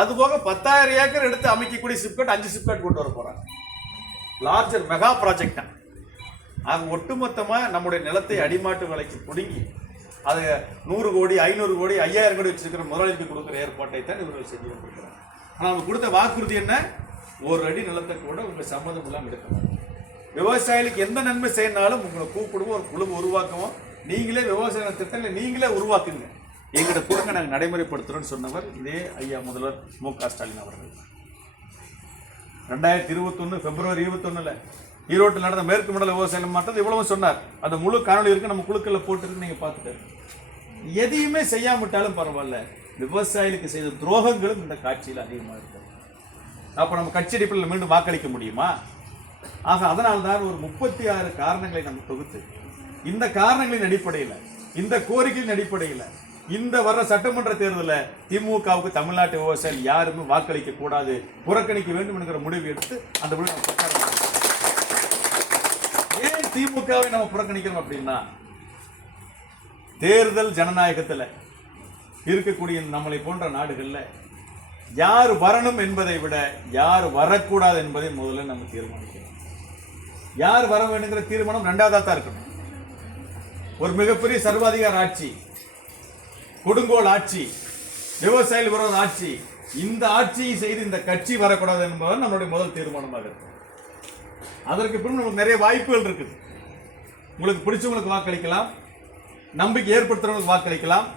அது போக 10,000 ஏக்கர் எடுத்து அமைக்கக்கூடிய சிப்காட் 5 சிப்காட் கொண்டு வர போறாங்க. லார்ஜர் மெகா ப்ராஜெக்ட் தான். ஆக ஒட்டுமொத்தமா நம்முடைய நிலத்தை அடிமாட்டு விலைக்கு பிடுங்கி அது 100 கோடி 500 கோடி 5000 கோடி வச்சிருக்கிற முதலாளிக்கு கொடுக்குற ஏற்பாட்டை தான் இவர்கள் செஞ்சு கொண்டிருக்கிறாங்க. ஆனால் அவங்க கொடுத்த வாக்குறுதி என்ன? ஒரு அடி நிலத்தை கூட உங்க சம்மதம் இல்லாமல் எடுக்கணும். விவசாயிகளுக்கு எந்த நன்மை செய்யனாலும் உங்களை கூப்பிடுவோம், ஒரு குழு உருவாக்குவோம், நீங்களே விவசாய திட்டங்களை நீங்களே உருவாக்குங்க, எங்கிட்ட கொடுங்க, நாங்கள் நடைமுறைப்படுத்துறோம்னு சொன்னவர் இதே ஐயா முதல்வர் மு.க. ஸ்டாலின் அவர்கள். 2021 பிப்ரவரி 21 ஈரோட்டில் நடந்த மேற்கு மண்டல விவசாய மாற்றம் இவ்வளவு சொன்னார். அந்த முழு காணொலி இருக்கு, நம்ம குழுக்களை போட்டுருக்கு, நீங்க பார்த்துட்டு. எதையுமே செய்யாமட்டாலும் பரவாயில்ல, விவசாயிகளுக்கு செய்த துரோகங்களும் இந்த காட்சியில் அதிகமாக இருக்கு. அப்ப நம்ம கட்சி அடிப்படையில் மீண்டும் வாக்களிக்க முடியுமா? ஆக அதனால்தான் ஒரு 36 காரணங்களை நம்ம தொகுத்து, இந்த காரணங்களின் அடிப்படையில், இந்த கோரிக்கையின் அடிப்படையில் இந்த வர்ற சட்டமன்ற தேர்தலில் திமுகவுக்கு தமிழ்நாட்டு விவசாயிகள் யாருமே வாக்களிக்க கூடாது, புறக்கணிக்க வேண்டும் என்கிற முடிவு எடுத்து அந்த முடிவு. ஏன் திமுகவை நம்ம புறக்கணிக்கிறோம் அப்படின்னா, தேர்தல் ஜனநாயகத்தில் இருக்கக்கூடிய நம்மளை போன்ற நாடுகள்ல யார் வரணும் என்பதை விட யார் வரக்கூடாது என்பதை முதல்ல நம்ம தீர்மானிக்கணும். யார் வர வேண்டுங்கிற தீர்மானம் ரெண்டாவதா தான் இருக்கணும். ஒரு மிகப்பெரிய சர்வாதிகார ஆட்சி, கொடுங்கோல் ஆட்சி, விவசாயிகள் விரோத ஆட்சி, இந்த ஆட்சியை செய்து இந்த கட்சி வரக்கூடாது என்பது நம்மளுடைய முதல் தீர்மானமாக இருக்கும். அதற்கு பிறகு நமக்கு நிறைய வாய்ப்புகள் இருக்குது. உங்களுக்கு பிடிச்சவங்களுக்கு வாக்களிக்கலாம், நம்பிக்கை ஏற்படுத்துறவங்களுக்கு வாக்களிக்கலாம்,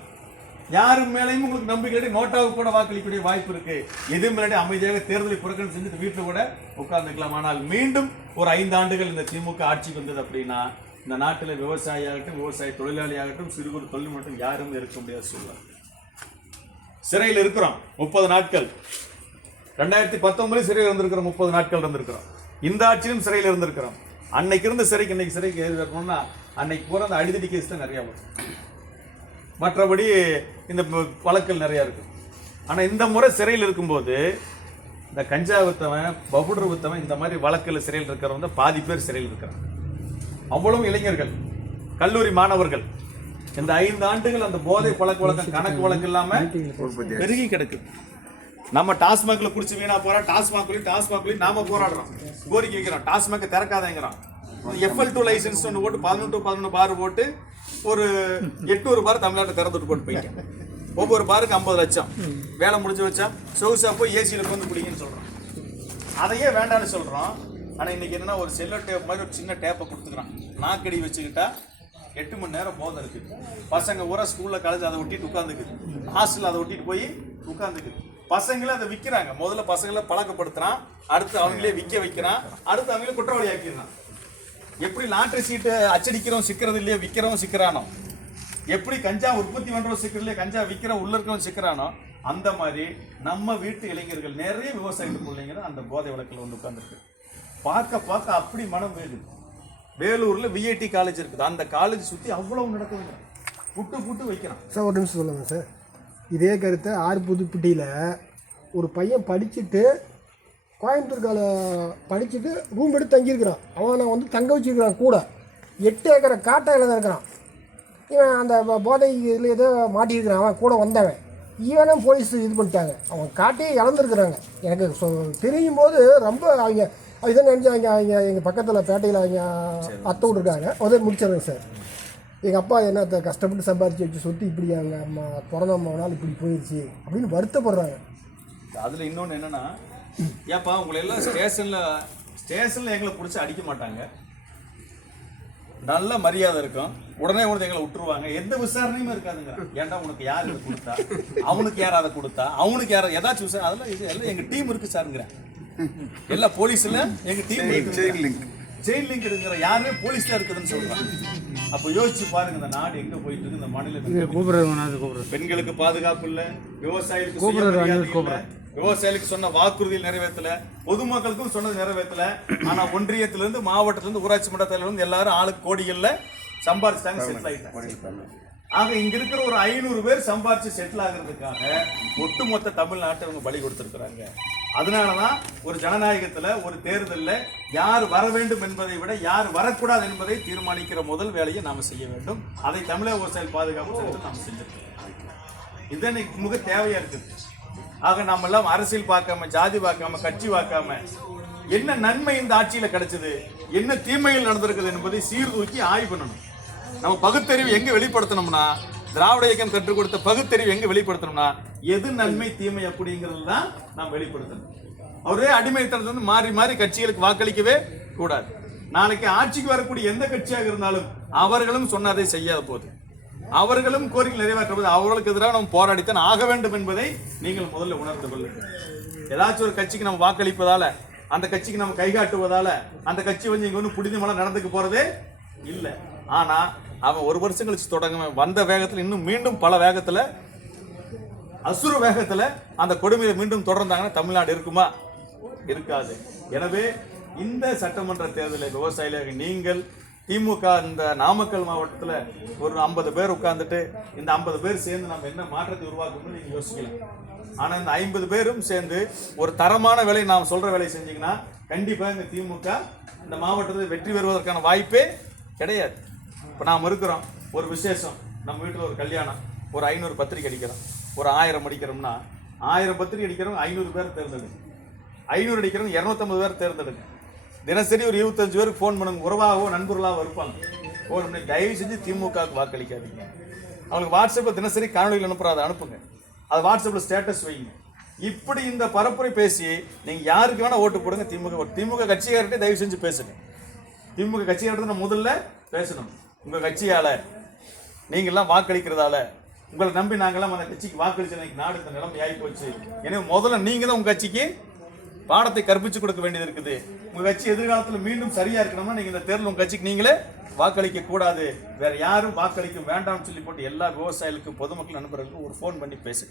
யாரும் மேலேயும் உங்களுக்கு நம்பிக்கை நோட்டாவுக்கு கூட வாக்களிக்கக்கூடிய வாய்ப்பு இருக்கு. எது மேலே அமைதியாக தேர்தலை புறக்கணி செஞ்சுட்டு வீட்டில் கூட உட்கார்ந்துக்கலாம். ஆனால் மீண்டும் ஒரு 5 ஆண்டுகள் இந்த திமுக ஆட்சிக்கு வந்தது அப்படின்னா, இந்த நாட்டில் விவசாயியாகட்டும், விவசாய தொழிலாளியாகட்டும், சிறு குறு தொழில் மட்டும் யாரும் இருக்க முடியாத சூழல். சிறையில் இருக்கிறோம் 30 நாட்கள். 2019 சிறையில் இருந்திருக்கிறோம், 30 நாட்கள் இருந்திருக்கிறோம். இந்த ஆட்சியிலும் சிறையில் இருந்திருக்கிறோம். அன்னைக்கு இருந்த சிறைக்கு இன்னைக்கு சிறைக்கு ஏறி வரணும்னா அன்னைக்கு பூரா அந்த அடிதடி கேஸ் தான் நிறையா வரும். மற்றபடி இந்த வழக்கல் நிறையா இருக்கு. ஆனால் இந்த முறை சிறையில் இருக்கும்போது இந்த கஞ்சா வித்தவன், பவுடர் வித்தவன், இந்த மாதிரி வழக்கில் சிறையில் இருக்கிறவங்க பாதி பேர் சிறையில் இருக்கிறாங்க. அவ்வளவு இளைஞர்கள், கல்லூரி மாணவர்கள். இந்த 5 ஆண்டுகள் அந்த போதை பழக்க வழக்கம் கணக்கு வழக்கு இல்லாம பெருகி கிடக்குது. நம்ம டாஸ்மாக்ல குடிச்சு வீணா போறோம், டாஸ்மாக்லயும் நாம போராடுறோம், கோரிக்கை வைக்கிறோம், டாஸ்மாக் திறக்காதேங்கிறோம். FL2 லைசன்ஸ் ஒன்று போட்டு 11 பார் போட்டு ஒரு 800 பார் தமிழ்நாட்டை திறந்துட்டு போட்டு போயிட்டேன். ஒவ்வொரு பாருக்கு 50 லட்சம். வேலை முடிஞ்சு வச்சா சொகுசா போய் ஏசியில் வந்து பிடிங்கன்னு சொல்றோம். அதையே வேண்டான்னு சொல்றோம். ஆனால் இன்னைக்கு என்னன்னா ஒரு செல்லோ டேப் மாதிரி ஒரு சின்ன டேப்பை கொடுத்துக்கிறான். நாக்கடி வச்சுக்கிட்டா 8 மணி நேரம் போதை இருக்கு. பசங்க ஊரா ஸ்கூல்ல காலேஜ் அதை ஒட்டிட்டு உட்காந்துக்குது, ஹாஸ்டல் அதை ஒட்டிட்டு போய் உட்காந்துக்குது. பசங்களே அதை விற்கிறாங்க. முதல்ல பசங்களை பழக்கப்படுத்துறான், அடுத்து அவங்களே விற்க வைக்கிறான், அடுத்து அவங்களே குற்றவாளி ஆக்கிடுறான். எப்படி லாட்டரி சீட்டு அச்சடிக்கிறோம் சிக்கிறது இல்லையோ, விற்கிறவன் சிக்கிறானோ, எப்படி கஞ்சா உற்பத்தி பண்றோம் சிக்கிறதுலையே, கஞ்சா விற்கிறோம் உள்ள இருக்கிறவன் சிக்கிறானோ, அந்த மாதிரி நம்ம வீட்டு இளைஞர்கள் நிறைய விவசாயிகள் பிள்ளைங்க அந்த போதை வழக்கில் வந்து உட்காந்துருக்கு. பார்க்க அப்படி மனம் வேகுது. வேலூர்ல VIT காலேஜ் இருக்குது, அந்த காலேஜ் சுற்றி அவ்வளவு நடக்குதுங்க. புட்டு வைக்கிறான். சார் ஒரு நிமிஷம் சொல்லுங்க சார். இதே கருத்தை புதுப்பட்டியில் ஒரு பையன் படிச்சுட்டு கோயம்புத்தூர் படிச்சுட்டு ரூம் எடுத்து தங்கியிருக்கிறான். அவனை வந்து தங்க வச்சுருக்கிறான். கூட 8 ஏக்கரை காட்டையில் தான் இருக்கிறான். இவன் அந்த போதை இதில் ஏதோ மாட்டியிருக்கிறான். அவன் கூட வந்தவன் இவனும் போலீஸ் இது பண்ணிட்டாங்க. அவன் காட்டையே இழந்துருக்குறாங்க. எனக்கு தெரியும் போது ரொம்ப அவங்க அதுதான் நினச்சாங்க. அவங்க எங்கள் பக்கத்தில் பேட்டையில் அவங்க அத்தை விட்டுருக்காங்க. உதவி முடிச்சிடுறேங்க சார். எங்கள் அப்பா என்ன கஷ்டப்பட்டு சம்பாதிச்சு வச்சு சொத்து இப்படி அவங்க அம்மா பிறந்த அம்மாவனால் இப்படி போயிடுச்சு அப்படின்னு வருத்தப்படுறாங்க. அதில் இன்னொன்று என்னென்னா, ஏப்பா உங்களை எல்லாம் ஸ்டேஷனில் எங்களை பிடிச்சி அடிக்க மாட்டாங்க, நல்ல மரியாதை இருக்கும், உடனே எங்களை விட்டுருவாங்க, எந்த விசாரணையுமே இருக்காதுங்க. ஏன்டா உனக்கு யார் இதை கொடுத்தா, அவனுக்கு யார் அதை கொடுத்தா, அவனுக்கு யார் ஏதாச்சும் விசாரணை, அதெல்லாம் இது எல்லாம் எங்கள் டீம் இருக்குது சாருங்கிறேன். எல்லா போலீஸில் எங்கள் டீம் ஜெயில் லிங்க் இருக்கிற யாருமே போலீஸ் தான் இருக்குதுன்னு சொல்றாங்க. அப்போ யோசிச்சு பாருங்க, இந்த நாடு எங்க போயிட்டு இருக்கு. இந்த மாநில பெண்களுக்கு பாதுகாப்பு இல்லை, விவசாயிகளுக்கு சொன்ன வாக்குறுதியில் நிறைவேற்றல, பொதுமக்களுக்கும் சொன்னது நிறைவேற்றல. ஆனா ஒன்றியத்திலிருந்து மாவட்டத்திலிருந்து ஊராட்சி மன்ற தலைவர்கள் எல்லாரும் ஆளுக்கு கோடிகள்ல சம்பாதிச்சாங்க, செட்டில் ஆயிட்டாங்க. ஆக இங்க இருக்கிற ஒரு 500 பேர் சம்பாதிச்சு செட்டில் ஆகிறதுக்காக ஒட்டுமொத்த தமிழ்நாட்டை அவங்க பலி கொடுத்திருக்கிறாங்க. அதனாலதான் ஒரு ஜனநாயகத்துல ஒரு தேர்தலில் யார் வர வேண்டும் என்பதை விட யார் வரக்கூடாது என்பதை தீர்மானிக்கிற முதல் வேலையை நாம செய்ய வேண்டும். அதை தமிழக விவசாயிகள் பாதுகாப்பு சட்டத்தில் நாம் செஞ்சிருக்கோம். இதுதான் மிக தேவையா இருக்குது. ஆக நாம எல்லாம் அரசியல் பார்க்காம, ஜாதி பார்க்காம, கட்சி பார்க்காம என்ன நன்மை இந்த ஆட்சியில கிடைச்சது, என்ன தீமைகள் நடந்திருக்குது என்பதை சீர்தூக்கி ஆய்வு பண்ணணும். நம்ம பகுத்தறிவு எங்க வெளிப்படுத்தணும்னா, திராவிட இயக்கம் கற்றுக் கொடுத்த பகுத்தறிவு எங்க வெளிப்படுத்தணும்னா, எது நன்மை தீமை அப்படிங்கிறது தான் நாம் வெளிப்படுத்தணும். அவரே அடிமைத்தனத்தை வந்து மாறி மாறி கட்சிகளுக்கு வாக்களிக்கவே கூடாது. நாளைக்கு ஆட்சிக்கு வரக்கூடிய எந்த கட்சியாக இருந்தாலும் அவர்களும் சொன்னதை செய்யாத போது, அவர்களும் கோரிக்கை நிறைவேற்ற போது அவர்களுக்கு எதிராக நம்ம போராடித்தான் ஆக வேண்டும் என்பதை நீங்கள் முதல்ல உணர்ந்து கொள்ளுங்கள். ஏதாச்சும் ஒரு கட்சிக்கு நம்ம வாக்களிப்பதால, அந்த கட்சிக்கு நம்ம கைகாட்டுவதால அந்த கட்சி வந்து இங்க ஒன்றும் புனிதமெல்லாம் நடந்துக்க போறதே இல்லை. ஆனா அவன் ஒரு வருஷம் கழிச்சு தொடங்க வந்த வேகத்துல இன்னும் மீண்டும் பல வேகத்துல, அசுர வேகத்துல அந்த கொடுமையை மீண்டும் தொடர்ந்தாங்கன்னா தமிழ்நாடு இருக்குமா? இருக்காது. எனவே இந்த சட்டமன்ற தேர்தலில் விவசாயிகளாக நீங்கள் திமுக இந்த நாமக்கல் மாவட்டத்தில் ஒரு 50 பேர் உட்கார்ந்துட்டு இந்த 50 பேர் சேர்ந்து நம்ம என்ன மாற்றத்தை உருவாக்கணும்னு நீங்க யோசிக்கலாம். ஆனா இந்த 50 பேரும் சேர்ந்து ஒரு தரமான வேலையை நாம் சொல்ற வேலையை செஞ்சீங்கன்னா கண்டிப்பா இந்த திமுக இந்த மாவட்டத்தில் வெற்றி பெறுவதற்கான வாய்ப்பே கிடையாது. இப்போ நாம் இருக்கிறோம், ஒரு விசேஷம், நம்ம வீட்டில் ஒரு கல்யாணம், ஒரு 500 பத்திரிக்கை அடிக்கிறோம், ஒரு 1000 அடிக்கிறோம்னா 1000 பத்திரிக்கை அடிக்கிறவங்க 500 பேர் தேர்ந்தெடுங்க, 500 அடிக்கிறவங்க 250 பேர் தேர்ந்தெடுங்க. தினசரி ஒரு 25 பேருக்கு ஃபோன் பண்ணுங்க, உறவாகவோ நண்பர்களாக இருப்பாங்க. ஃபோன் பண்ணி தயவு செஞ்சு திமுகவுக்கு வாக்களிக்காதீங்க. அவங்களுக்கு வாட்ஸ்அப்பில் தினசரி காணொலிகள் அனுப்புங்க, அது வாட்ஸ்அப்பில் ஸ்டேட்டஸ் வைங்க. இப்படி இந்த பரப்புரை பேசி நீங்கள் யாருக்கு வேணால் ஓட்டு போடுங்க. திமுக கட்சியார்கிட்ட தயவு செஞ்சு பேசுங்க. திமுக கட்சியார்கிட்ட நம்ம முதல்ல பேசணும். உங்கள் கட்சியால் நீங்கள்லாம் வாக்களிக்கிறதால உங்களை நம்பி நாங்கள்லாம் அந்த கட்சிக்கு வாக்களிச்சு இன்னைக்கு நாடு இந்த நிலைமை ஆகி போச்சு. எனவே முதல்ல நீங்கள் தான் உங்கள் கட்சிக்கு பாடத்தை கற்பிச்சு கொடுக்க வேண்டியது இருக்குது. உங்கள் கட்சி எதிர்காலத்தில் மீண்டும் சரியா இருக்கணும்னா நீங்கள் இந்த தேர்தல் உங்கள் கட்சிக்கு நீங்களே வாக்களிக்க கூடாது, வேற யாரும் வாக்களிக்க வேண்டாம்னு சொல்லி போட்டு எல்லா விவசாயிகளுக்கும் பொதுமக்கள் நண்பர்களுக்கும் ஒரு ஃபோன் பண்ணி பேசு.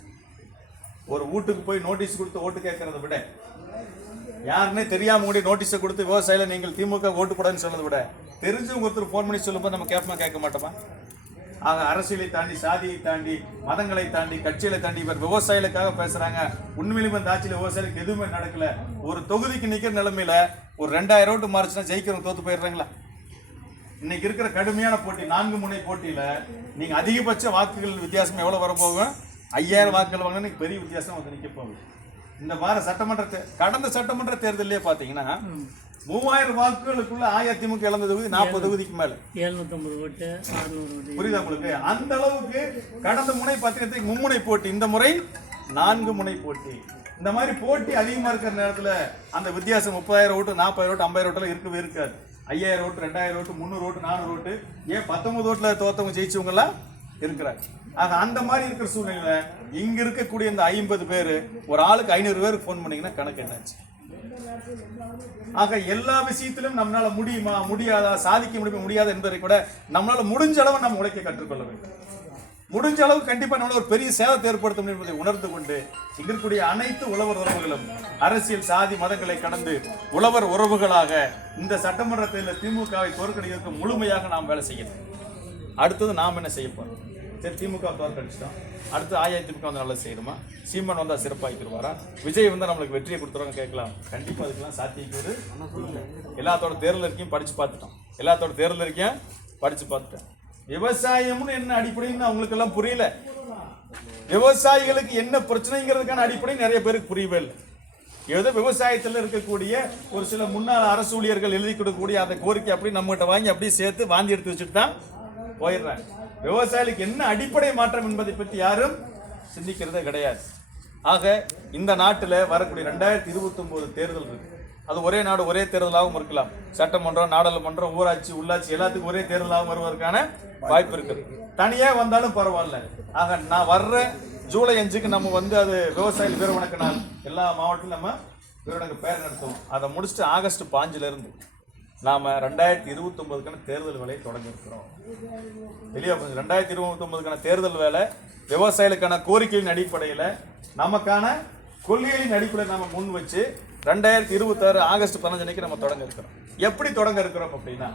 ஒரு வீட்டுக்கு போய் நோட்டீஸ் கொடுத்து ஓட்டு கேட்கறத விட, யாருன்னே தெரியாம கூட நோட்டீஸை கொடுத்து விவசாயில நீங்கள் திமுக ஓட்டு போடாதுன்னு சொன்னதை விட தெரிஞ்சவங்க ஒருத்தர் ஃபோன் பண்ணி சொல்லும்போது நம்ம கேட்போமா, கேட்க மாட்டோமா? ஆக அரசியலை தாண்டி, சாதியை தாண்டி, மதங்களை தாண்டி, கட்சிகளை தாண்டி இவர் விவசாயிகளுக்காக பேசுறாங்க. உண்மையிலுமே இந்த ஆட்சியில் விவசாயிகளுக்கு எதுவுமே நடக்கல. ஒரு தொகுதிக்கு நிக்கிற நிலைமையில ஒரு 2000 ஓட்டு மாறிச்சுன்னா ஜெயிக்கிறவங்க தோத்து போயிடுறாங்களா? இன்னைக்கு இருக்கிற கடுமையான போட்டி, 4 முனை போட்டியில நீங்க அதிகபட்ச வாக்குகள் வித்தியாசம் எவ்வளவு வரப்போகும்? 5000 வாக்குகள் வாங்கினா பெரிய வித்தியாசம் வந்து நிக்க போகுது. இந்த வார கடந்த சட்டமன்ற தேர்தலே பாத்தீங்கன்னா 3000 வாக்குகளுக்குள்ள அதிமுக இழந்த தொகுதி 40 தொகுதிக்கு மேல 750 ஓட்டு 600 ஓட்டு. புரியுதா உங்களுக்கு? அந்த அளவுக்கு கடந்த முனை பார்த்தீங்கன்னா மும்முனை போட்டி, இந்த முறை 4 முனை போட்டி. இந்த மாதிரி போட்டி அதிகமா இருக்கிற நேரத்துல அந்த வித்தியாசம் 30,000 ஓட்டு, 40,000 ஓட்டு, 50,000 ஓட்டுல இருக்கவே இருக்காது. 5000 ஓட்டு, 2000 ஓட்டு, 300 ஓட்டு, 400 ஓட்டு, ஏன் 19 ஓட்டுல தோத்தவங்க ஜெயிச்சவங்க எல்லாம் இருக்கிறாங்க. ஆக அந்த மாதிரி இருக்கிற சூழ்நிலையில இங்க இருக்கக்கூடிய இந்த 50 பேர் ஒரு ஆளுக்கு 500 பேருக்கு போன் பண்ணீங்கன்னா கணக்கு என்னாச்சு? ஆக எல்லா விஷயத்திலும் நம்மளால முடியுமா, முடியாதா, சாதிக்க முடியாத என்பதை கூட நம்மளால முடிஞ்ச அளவு நம்ம உழைக்க கற்றுக்கொள்ள வேண்டும். முடிஞ்ச அளவு கண்டிப்பா நம்மளால ஒரு பெரிய சேதத்தை ஏற்படுத்தும் என்பதை உணர்ந்து கொண்டு இருக்கக்கூடிய அனைத்து உழவர் உறவுகளும் அரசியல், சாதி, மதங்களை கடந்து உழவர் உறவுகளாக இந்த சட்டமன்ற தேர்தலில் திமுகவை தோற்கடிக்க முழுமையாக நாம் வேலை செய்யணும். அடுத்தது நாம் என்ன செய்ய போறோம்? சரி, திமுக தோற்கடிச்சிட்டோம், அடுத்து அதிமுக வந்து நல்லா செய்யணுமா? சீமான் வந்தா சிறப்பாகிடுவாரா? விஜய் வந்து நம்மளுக்கு வெற்றியை கொடுத்துருவாங்க கேட்கலாம். கண்டிப்பா அதுக்கெல்லாம் சாத்தியக்கூறு இல்லை. எல்லாத்தோட தேர்தல் அறிக்கையும் படிச்சு பார்த்துட்டோம். விவசாயம்னு என்ன அடிப்படைன்னு அவங்களுக்கு எல்லாம் புரியல. விவசாயிகளுக்கு என்ன பிரச்சனைங்கிறதுக்கான அடிப்படை நிறைய பேருக்கு புரியவே இல்லை. ஏதோ விவசாயத்தில் இருக்கக்கூடிய ஒரு சில முன்னாள் அரசு ஊழியர்கள் எழுதி கொடுக்கக்கூடிய அந்த கோரிக்கை அப்படி நம்மகிட்ட வாங்கி அப்படியே சேர்த்து வாந்தி எடுத்து வச்சுட்டு தான் போயிடுறாங்க. விவசாயிகளுக்கு என்ன அடிப்படை மாற்றம் என்பதை பற்றி யாரும் சிந்திக்கிறதே கிடையாது. ஆக இந்த நாட்டில் வரக்கூடிய 2029 தேர்தல் இருக்கு. அது ஒரே நாடு ஒரே தேர்தலாகவும் இருக்கலாம். சட்டமன்றம், நாடாளுமன்றம், ஊராட்சி, உள்ளாட்சி எல்லாத்துக்கும் ஒரே தேர்தலாகவும் வருவதற்கான வாய்ப்பு இருக்குது. தனியா வந்தாலும் பரவாயில்ல. ஆக நான் வர்ற ஜூலை 5க்கு நம்ம வந்து அது விவசாயிகள் வீரவணக்க நாள், எல்லா மாவட்டத்திலும் நம்ம வீரவணக்க பேர் நடத்துவோம். அதை முடிச்சுட்டு ஆகஸ்ட் 5 இருந்து நாம 2029க்கான தேர்தல் வேலையை தொடங்க இருக்கிறோம். தெளிவா 2029க்கான தேர்தல் வேலை விவசாயிகளுக்கான கோரிக்கையின் அடிப்படையில், நமக்கான கொள்கைகளின் அடிப்படையில் நம்ம முன் வச்சு 2026 ஆகஸ்ட் 15 அன்னைக்கு நம்ம தொடங்க இருக்கிறோம். எப்படி தொடங்க இருக்கிறோம் அப்படின்னா,